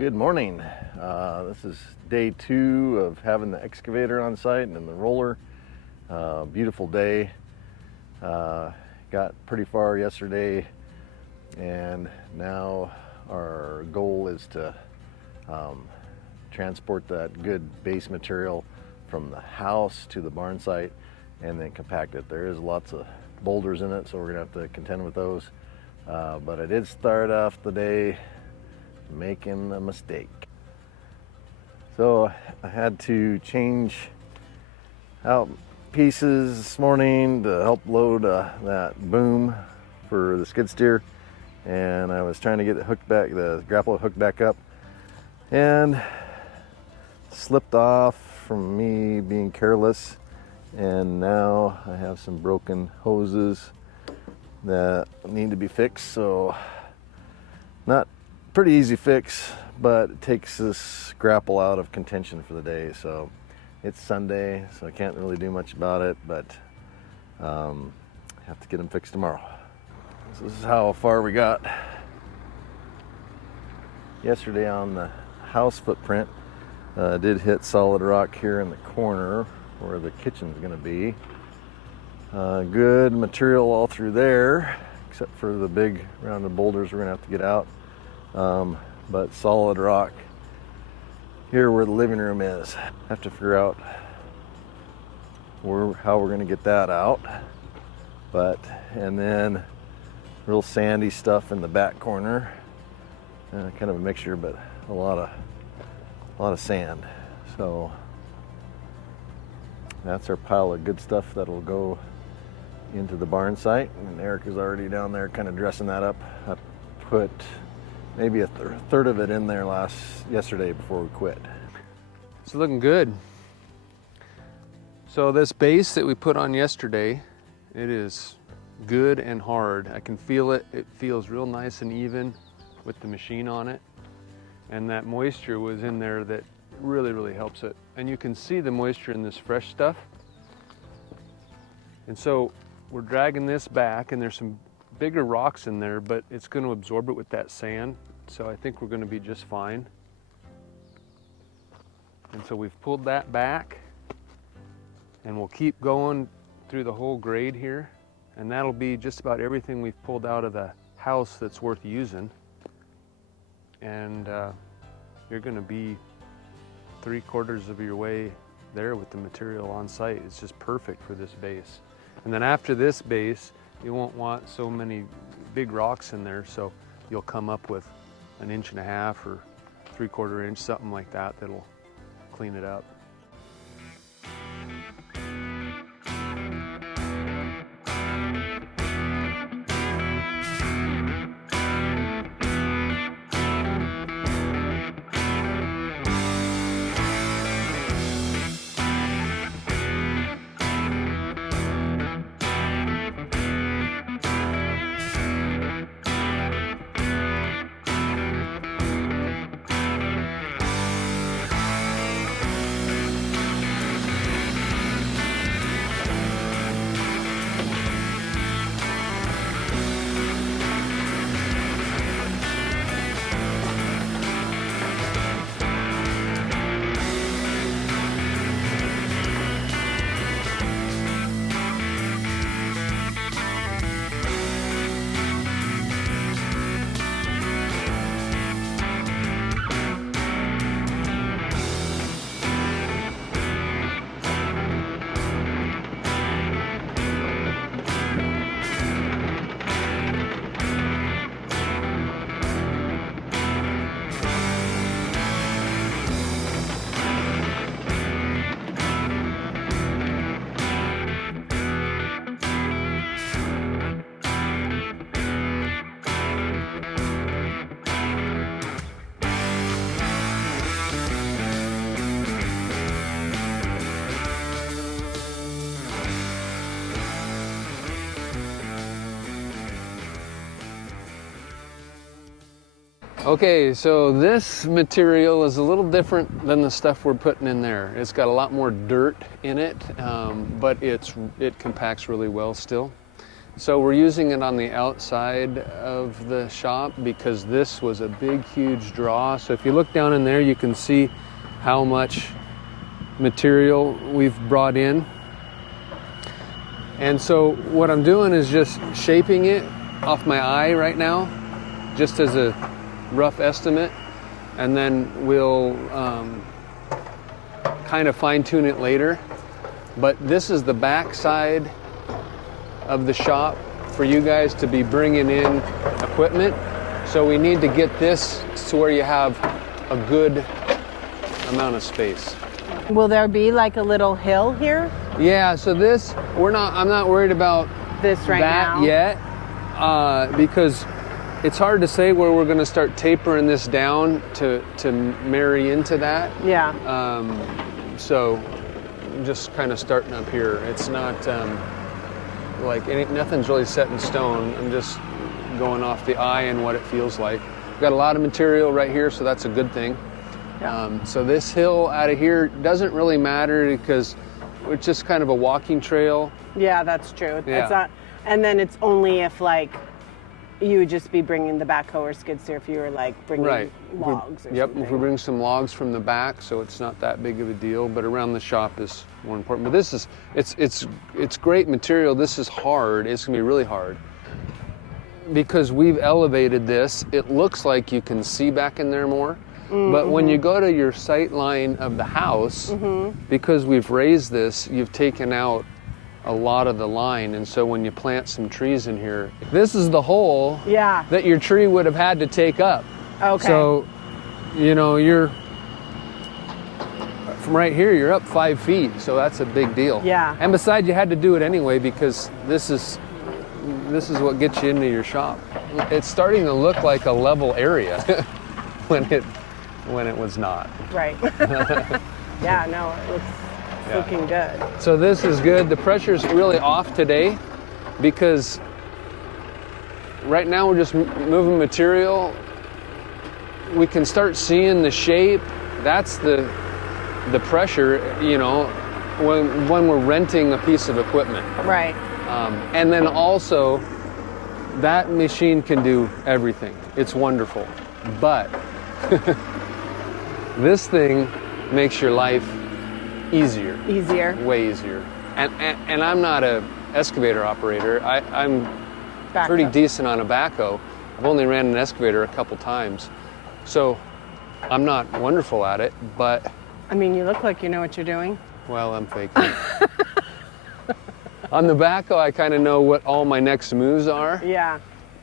Good morning. This is day 2 of having the excavator on site and the roller. Beautiful day. Got pretty far yesterday, and now our goal is to transport that good base material from the house to the barn site and then compact it. There is lots of boulders in it, so we're gonna have to contend with those. But I did start off the day making a mistake. So I had to change out pieces this morning to help load that boom for the skid steer, and I was trying to get it hooked back, the grapple hooked back up, and slipped off from me being careless, and now I have some broken hoses that need to be fixed. So not pretty easy fix, but it takes this grapple out of contention for the day. So it's Sunday, so I can't really do much about it, but have to get them fixed tomorrow. So this is how far we got yesterday on the house footprint. Did hit solid rock here in the corner where the kitchen's gonna be. Good material all through there, except for the big rounded boulders we're gonna have to get out. But solid rock here where the living room is. Have to figure out how we're gonna get that out. And then real sandy stuff in the back corner. Kind of a mixture, but a lot of sand. So that's our pile of good stuff that'll go into the barn site. And Eric is already down there kind of dressing that up. I put maybe a third of it in there yesterday before we quit. It's looking good. So this base that we put on yesterday, it is good and hard. I can feel it. It feels real nice and even with the machine on it. And that moisture was in there that really helps it. And you can see the moisture in this fresh stuff. And so we're dragging this back, and there's some bigger rocks in there, but it's going to absorb it with that sand. So I think we're going to be just fine. And so we've pulled that back, and we'll keep going through the whole grade here. And that'll be just about everything we've pulled out of the house that's worth using. And you're going to be 3/4 of your way there with the material on site. It's just perfect for this base. And then after this base, you won't want so many big rocks in there, so you'll come up with 1.5 inches or 3/4 inch, something like that, that'll clean it up. Okay, so this material is a little different than the stuff we're putting in there. It's got a lot more dirt in it, but it compacts really well still. So we're using it on the outside of the shop because this was a big, huge draw. So if you look down in there, you can see how much material we've brought in. And so what I'm doing is just shaping it off my eye right now, just as a rough estimate. And then we'll kind of fine tune it later. But this is the back side of the shop for you guys to be bringing in equipment. So we need to get this to where you have a good amount of space. Will there be like a little hill here? Yeah, so this, I'm not worried about This right that now? yet, because it's hard to say where we're gonna start tapering this down to marry into that. Yeah. So just kind of starting up here. It's not nothing's really set in stone. I'm just going off the eye and what it feels like. We've got a lot of material right here, so that's a good thing. Yeah. So this hill out of here doesn't really matter because it's just kind of a walking trail. Yeah, that's true. Yeah. It's not, and then it's only if like you would just be bringing the backhoe or skid steer if you were like bringing logs or Yep, something. if we bring some logs from the back, so it's not that big of a deal, but around the shop is more important. But this is, it's great material. This is hard. It's gonna be really hard because we've elevated this. It looks like you can see back in there more. But when you go to your sight line of the house, because we've raised this, you've taken out a lot of the line. And so when you plant some trees in here, this is the hole Yeah. that your tree would have had to take up. Okay. So, you know, you're, from right here, you're up 5 feet. So that's a big deal. Yeah. And besides, you had to do it anyway because this is what gets you into your shop. It's starting to look like a level area when it was not. Right. Yeah, no, it's Yeah. looking good. So this is good. The pressure's really off today because right now we're just moving material. We can start seeing the shape. That's the pressure, you know, when we're renting a piece of equipment. Right. And then also, that machine can do everything. It's wonderful. But this thing makes your life easier. Easier. Way easier. And I'm not a excavator operator. I'm pretty Backhoe. decent on a backhoe. I've only ran an excavator a couple times. So I'm not wonderful at it, but, I mean, you look like you know what you're doing. well, I'm faking. On the backhoe, I kind of know what all my next moves are. Yeah.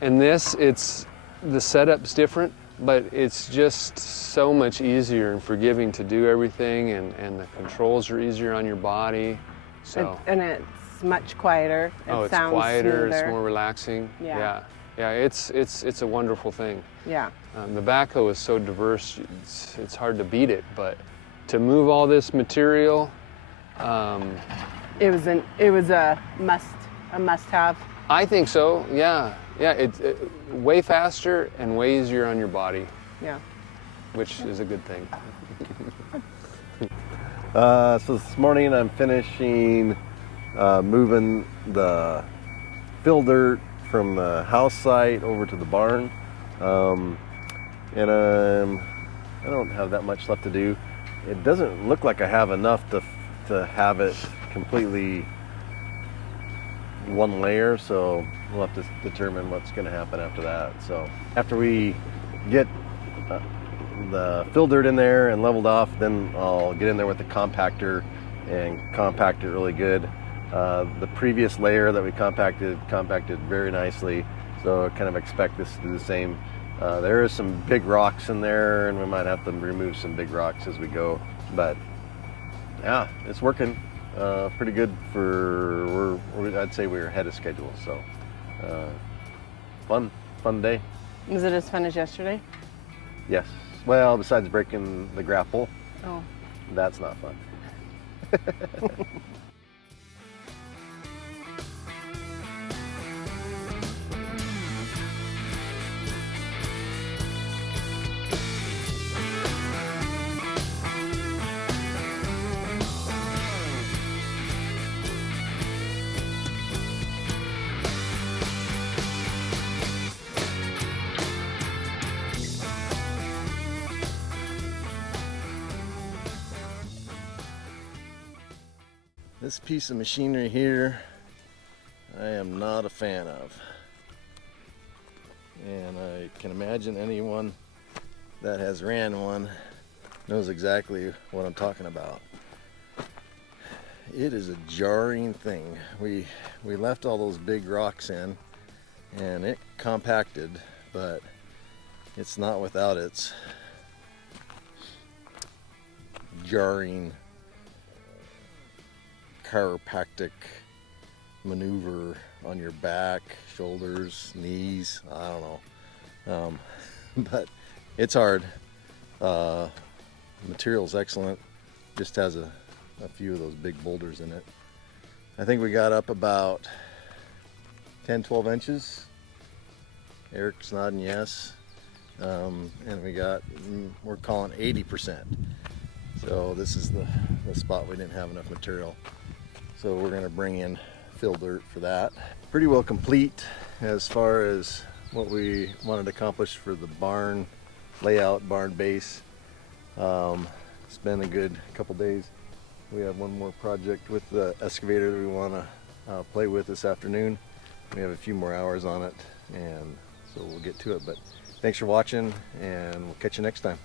And this, the setup's different, but it's just so much easier and forgiving to do everything, and the controls are easier on your body. So And it's much quieter. It it's sounds quieter, smoother. it's more relaxing. Yeah. Yeah, it's a wonderful thing. Yeah. The backhoe is so diverse, it's hard to beat it, but to move all this material, It was a must-have. I think so, yeah. Yeah, it's way faster and way easier on your body, Yeah. which is a good thing. So this morning I'm finishing moving the fill dirt from the house site over to the barn. And I don't have that much left to do. It doesn't look like I have enough to have it completely one layer, so we'll have to determine what's going to happen after that. So after we get the fill dirt in there and leveled off, then I'll get in there with the compactor and compact it really good. The previous layer that we compacted very nicely, so I kind of expect this to do the same. There is some big rocks in there, and we might have to remove some big rocks as we go, but yeah, it's working pretty good I'd say we're ahead of schedule, so fun day. Was it as fun as yesterday? Yes. Well, besides breaking the grapple, Oh. that's not fun. This piece of machinery here, I am not a fan of. And I can imagine anyone that has ran one knows exactly what I'm talking about. It is a jarring thing. We left all those big rocks in and it compacted, but it's not without its jarring chiropractic maneuver on your back, shoulders, knees, I don't know. But it's hard. Material's excellent, just has a few of those big boulders in it. I think we got up about 10-12 inches. Eric's nodding yes. And we're calling 80%. So this is the spot we didn't have enough material. So we're gonna bring in fill dirt for that. Pretty well complete as far as what we wanted to accomplish for the barn layout, barn base. It's been a good couple days. We have one more project with the excavator that we want to play with this afternoon. We have a few more hours on it, and so we'll get to it. But thanks for watching, and we'll catch you next time.